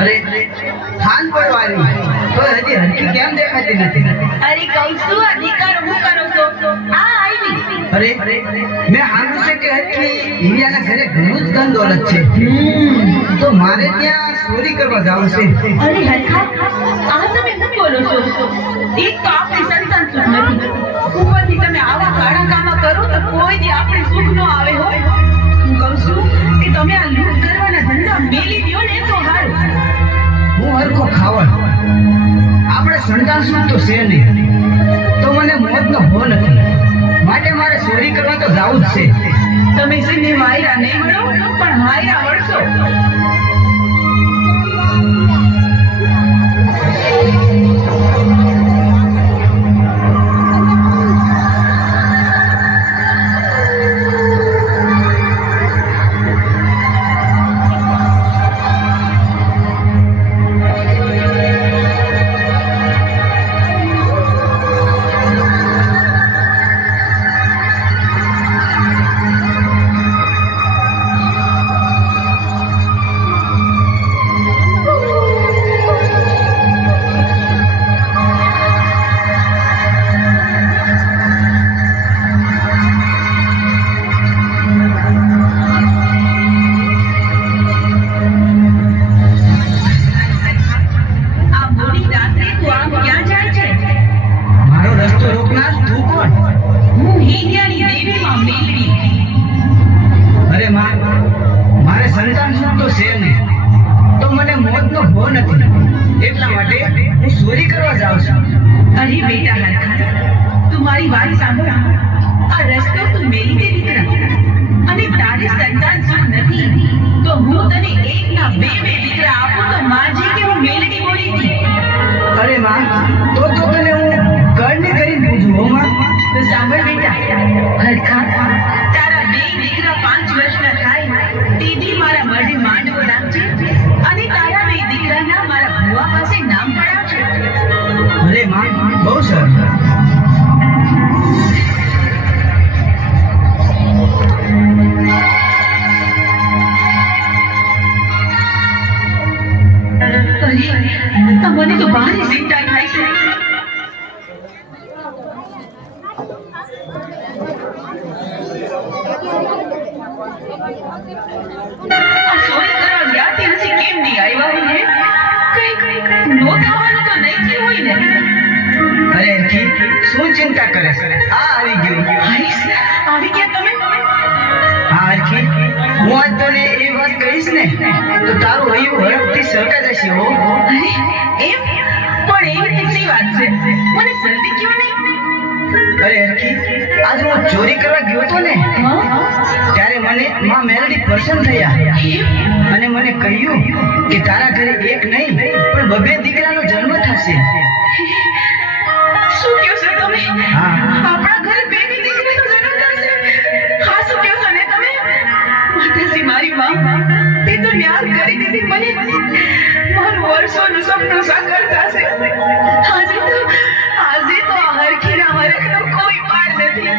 અરે ખાન પડવાની તો હજી હરકી કેમ દેખાતી નથી? અરે કહું છું આ દીકરો હું કરો છો? આ આવી. અરે મેં સાંભળ્યું છે કે હરકી હિરિયાના ઘરે ઘણું જ ધન દોલત છે, તો મારે ત્યાં ચોરી કરવા જવું છે. અરે હરખા આ તમે શું બોલો છો? એક તો આપણે સંતાન સુખ નથી, ઉપરથી તમે આવા કાળા કામા કરો તો કોઈ દી આપણે સુખ ન આવે હોય. હું કહું છું કે તમે આ લૂંટ કરવાના ધંધા મેલી દ્યો ને તો હારું. હું હરખો ખાવડ, આપણે સંતાન સુખ તો છે નહીં, તો મને મોતનો ભો નથી, માટે મારે ચોરી કરવા તો જવું જ છે. તમે સિંહને વાયરા નહીં મળો પણ હાયરા વળશો. મારે સંતાન સુખ તો છે નહીં, તો મને મોતનો ભો નથી, એટલા માટે હું ચોરી કરવા જાઉં છું. અરે બેટા હરખા, તું મારી વાત સાંભળ. આ રસ્તો તું મેલી દે દીકરા, અને તારે સંતાન સુખ નથી તો હું તને એકના બે દીકરા આપું તો માજી કે હું મેલડી બોલી હતી. અરે માં, તો તને હું કરને કરીને પૂછું હો માં. તો સાંભળ બેટા હરખા, તારા બે દીકરા 5 વર્ષના થાય તેથી મારા મઢે માંડવો નાખજે, અને તારા બે દીકરાના મારા ભુવા પાસે નામ પડાવજે. અરે માં, બહુ સરસ. મને તો ભારે ચિંતા થાય છે. આ ચોરી કરવા ગયા ત્યાંથી કેમ નહીં આવ્યા હોય ને? કઈ નો થવાનું તો નહીં થયું હોય ને? અરે ઠીક, શું ચિંતા કરે છે? આવી ગયું. આવી ગયા તમે? હા ઠીક, હું આજ તને એ વાત કહીશ ને તો તારું હૈયું હરખથી સરકા જશે હો. અરે એમ પણ એવી કેટલી વાત છે, મને જલ્દી ક્યો નહીં. અરે હરકી, આજ હું ચોરી કરવા ગયો હતો ને, ત્યારે મને માં મેલડી પસંદ થયા અને મને કહ્યું કે તારા ઘરે એક નહીં પણ 2 દીકરાનો જન્મ થશે. શું કહો છો તમે? હા, આપણા ઘરે 2 દીકરાનો જન્મ થશે? હા, શું કહો છો ને તમે? માતાજી મારી માં, તે તો ન્યાલ કરી દીધી મને. મારું વર્ષોનું સપનું સાકાર થશે. આજે તો આ હરખીના હરખનો કોઈ પાર નથી.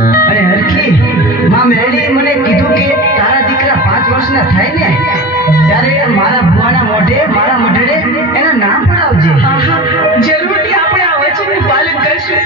અને હરખી માં મેરડી મને કીધું કે તારા દીકરા 5 વર્ષના થાય ને ત્યારે મારા ભુવાના મોઢે મારા મઢડે એના નામ પડાવજે. આહા, જરૂરથી આપણે આ વચનનું પાલન કરશું.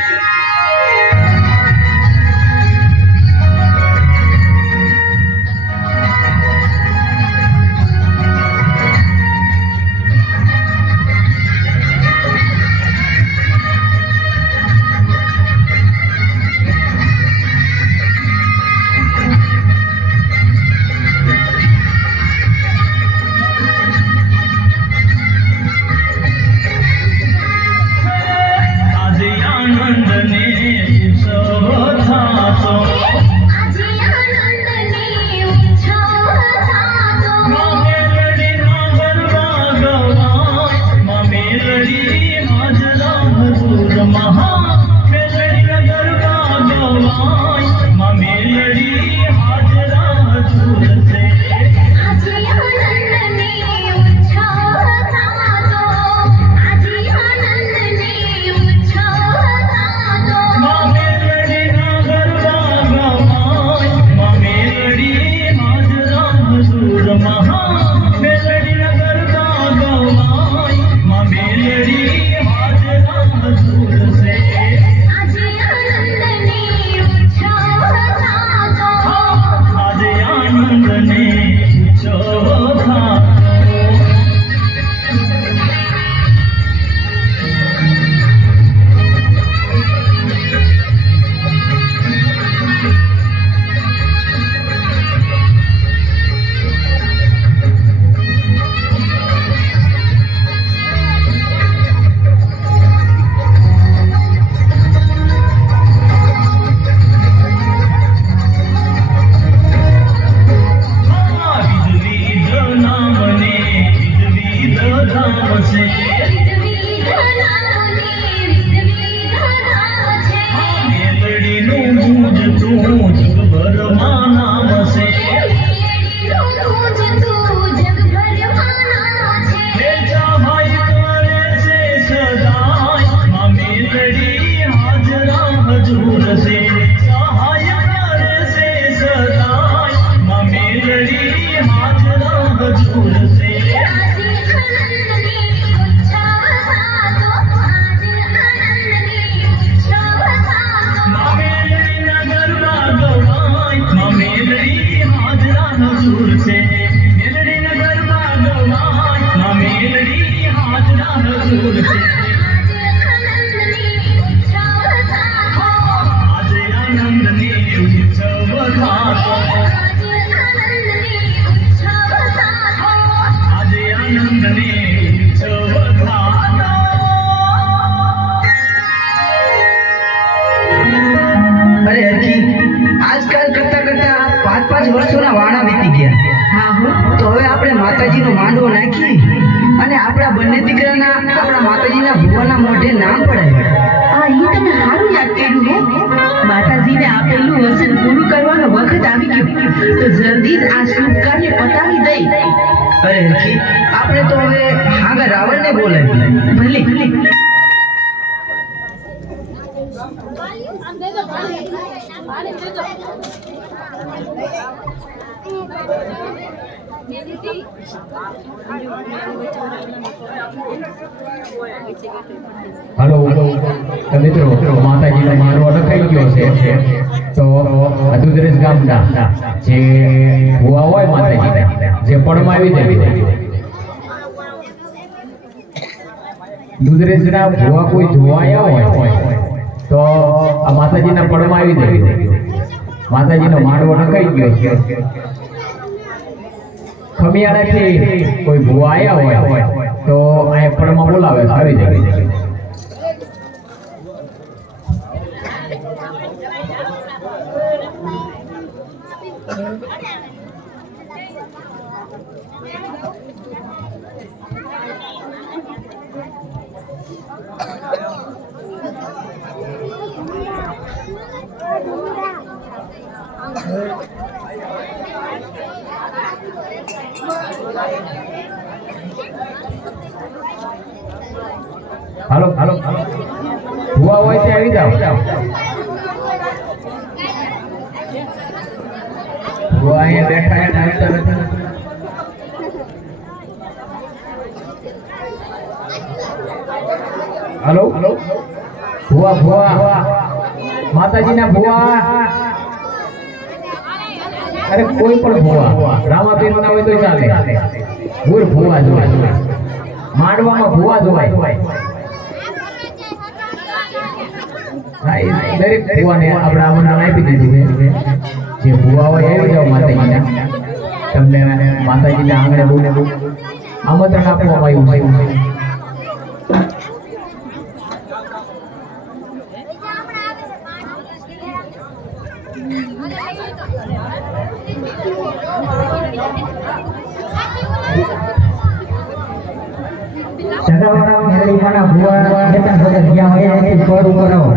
અરે હરખી, આજકાલ કરતા કરતા 5-5 વર્ષોના વાણા વીતી ગયા. હા હો, તો હવે આપણે માતાજીનો માંડવો નાખી અને આપણા બંને દીકરાના આપણા માતાજીના ભુવાના મોઢે નામ પડાય. આ ઈ તમે સારું યાદ કર્યું હો. માતાજીને આપેલું વચન પૂરું કરવાનો વખત આવી ગયો, તો જલ્દી જ આ શુભ કાર્ય પતાવી દઈ. અરે હરખી, આપણે તો હવે હાંગા રાવણને બોલાવી. ભલે ભલે. હાલો તો મિત્રો, માતાજીનો માંડવો લખાઈ ગયો છે. તો દુધરેજ ગામના જે ભુવા હોય માતાજીના, જે પડમાં આવી જાય, દુધરેજના ભુવા કોઈ જોવાયા હોય તો આ માતાજીના પડમાં આવી જાય. માતાજીનો માંડવો લખાઈ ગયો છે. ખમિયાળાથી કોઈ ભુવા આવ્યા હોય તો આ પડમાં બોલાવે, આવી જાય. હાલો હાલો, ભુવા હોય તે આવી જાઓ. ભુવા અહીંયા બેઠા છે નાસ્તો નથી. હલો ભુવા ભુવા માતાજીના ભુવા અરે કોઈ પણ ભુવા રામાપીર ના હોય તો ચાલે ગુર ભુવા જોવાય માંડવામાં ભુવા જોવાય દરેક ભુવાને આપણે આમંત્રણ આપી દીધું છે જે ભુવા હોય આવી જાઓ માતાજીના તમને માતાજીના આંગણે બહુ આમંત્રણ આપવામાં આવ્યું છે. જગાવાળા મેરડીમાંના ભુવા જેટલા બધા ગયા હોય એથી પર ઉપર આવો.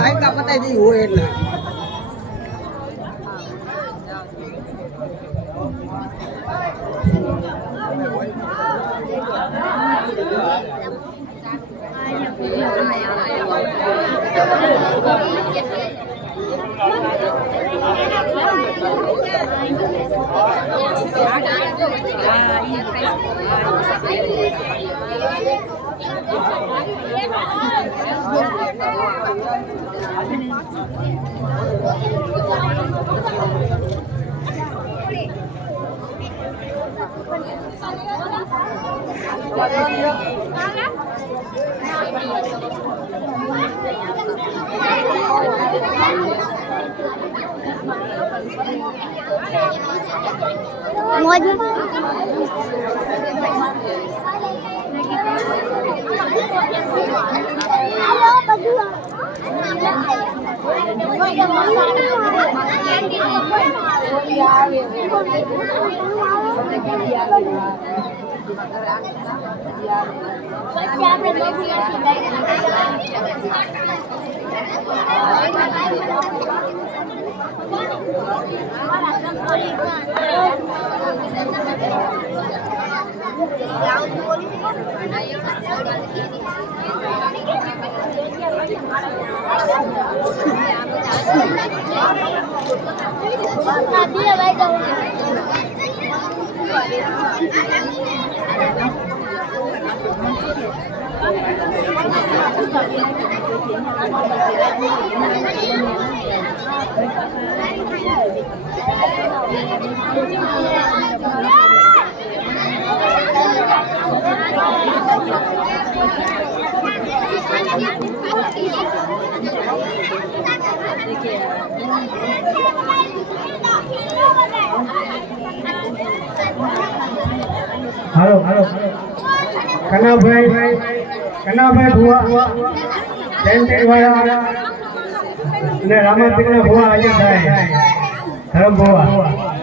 આટલા પતાઈ દઈ હોય એટલે હાલો કનાભાઈ ભુવા વાળા અને રામાપીરના ભુવા આજે થાય ધરમ ભુવા ભાઈ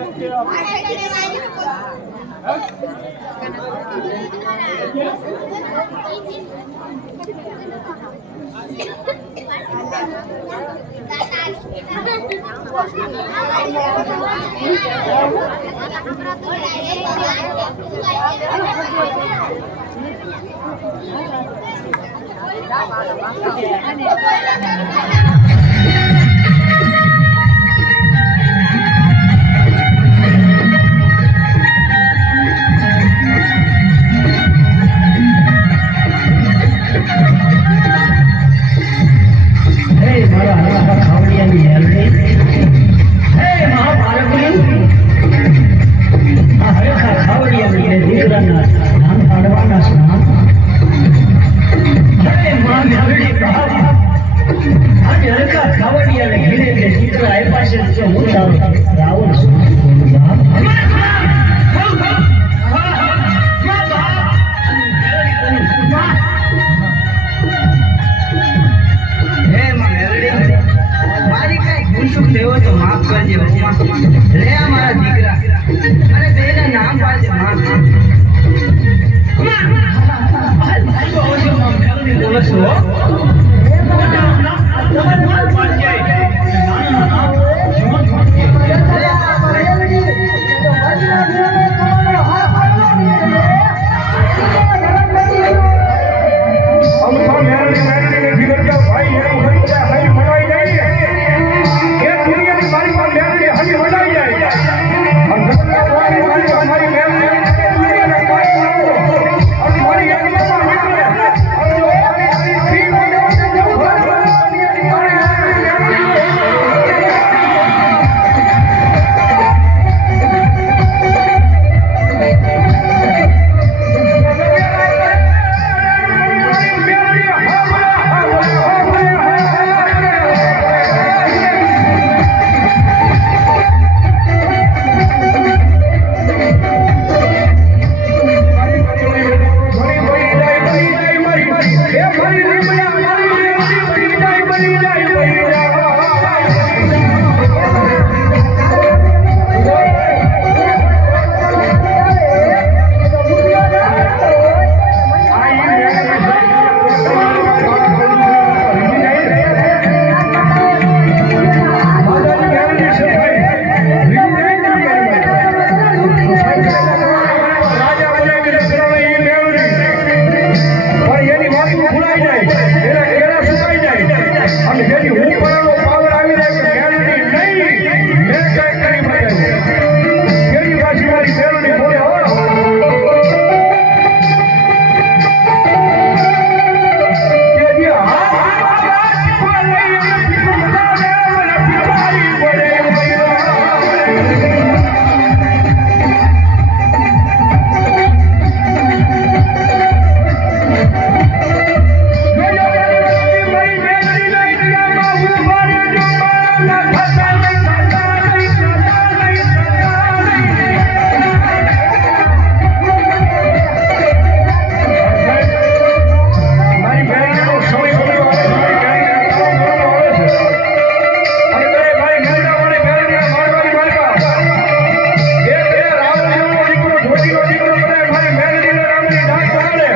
રામની ડાક પાડે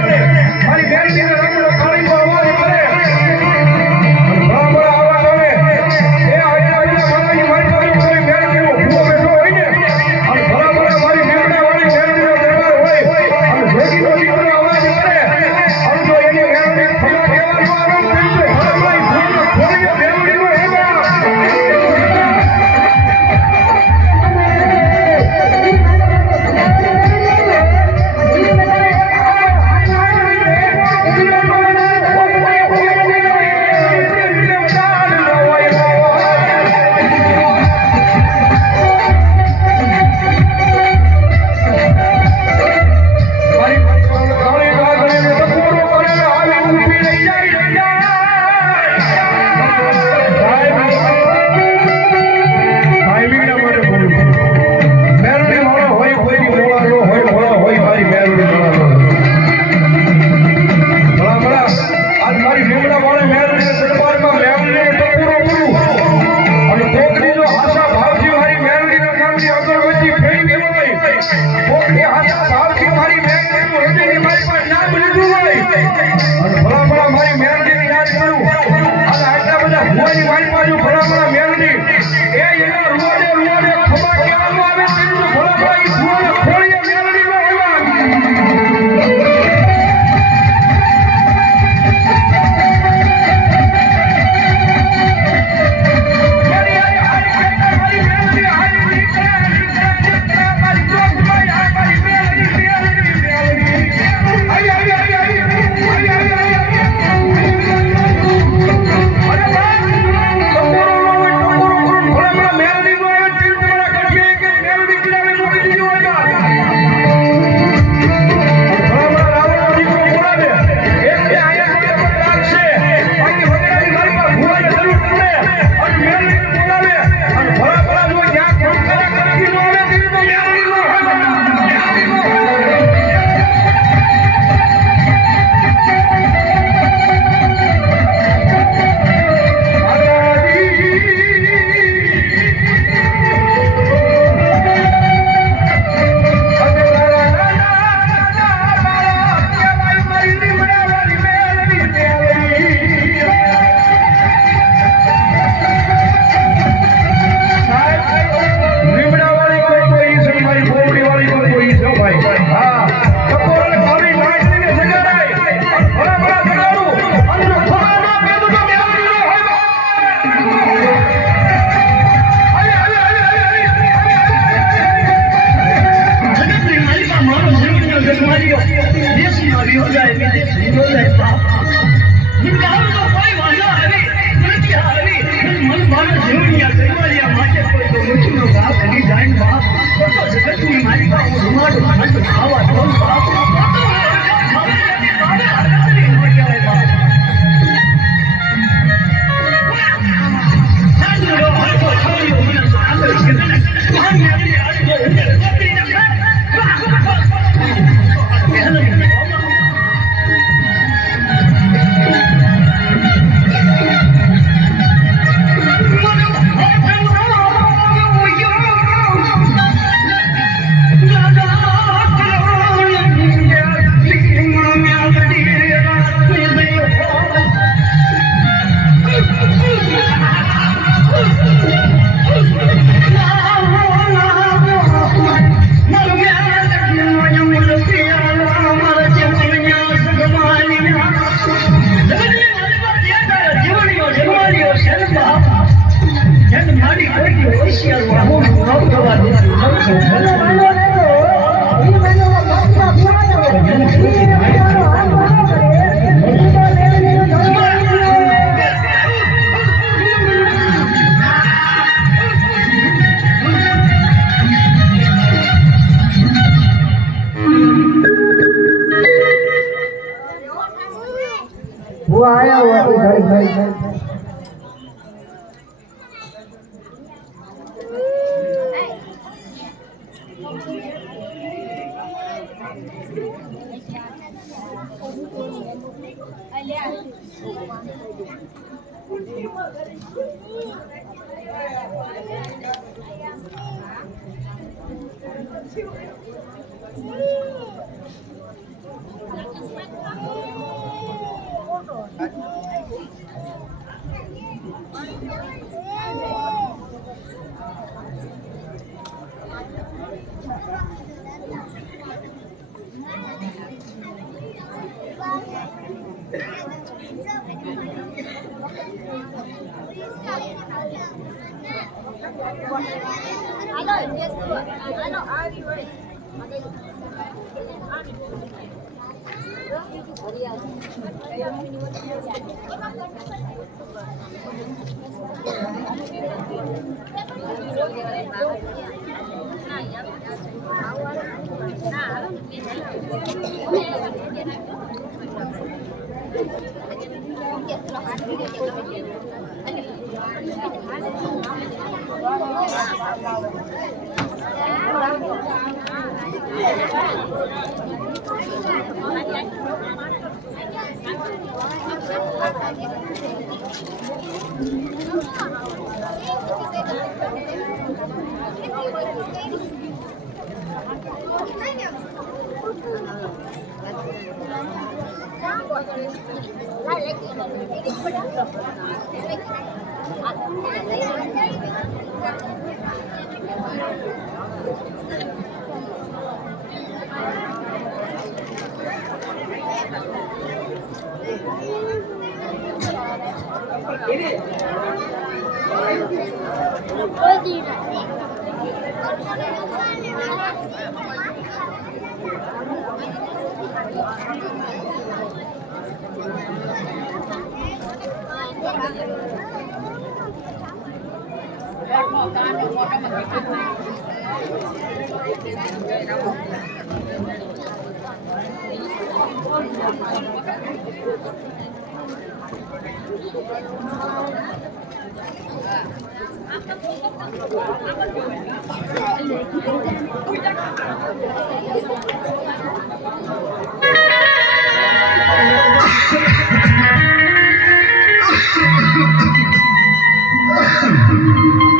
મારી બેનની રામનો કાળીનો અવાજ કરે ભલા આવા આવે એ આયા મારી બાજુ કોઈ બેનનો ભૂવો બેઠો હોય ને અને ભલા મારી બેનના વાળી બેનનો દરબાર હોય અને જોગીનો દીકરો અવાજ કરે અને જો એને બેનને ખબર કહેવાનું આવે તો ભલા મારી ભૂવો ખોલીને બેનડીનો હેવા वो आया हुआ है घड़ी घड़ी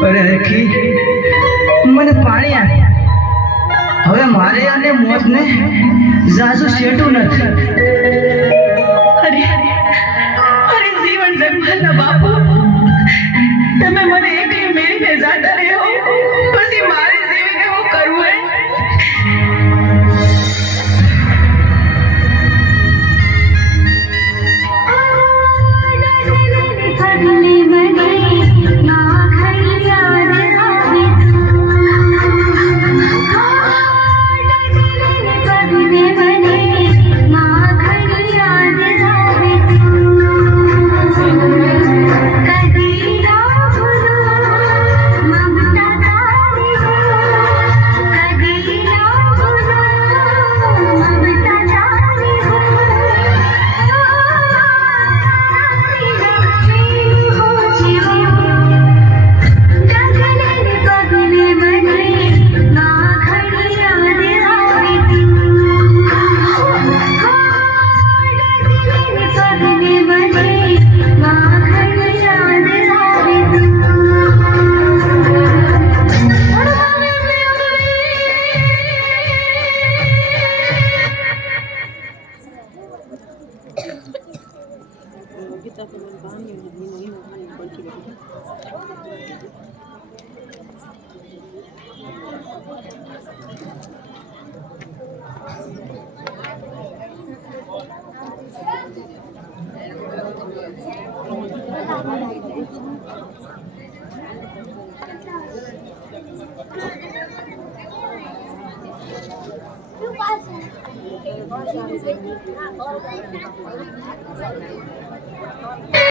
અરે હરખી, મને પાણી આપ. હવે મારે અને મોતને ઝાઝુ શેઠું નથી. અરે અરે જીવન જન્મના બાપુ, તમે મને એકલી મેળીને જાતા રહ્યો, પછી મારી જીવીને હું કરવું હે?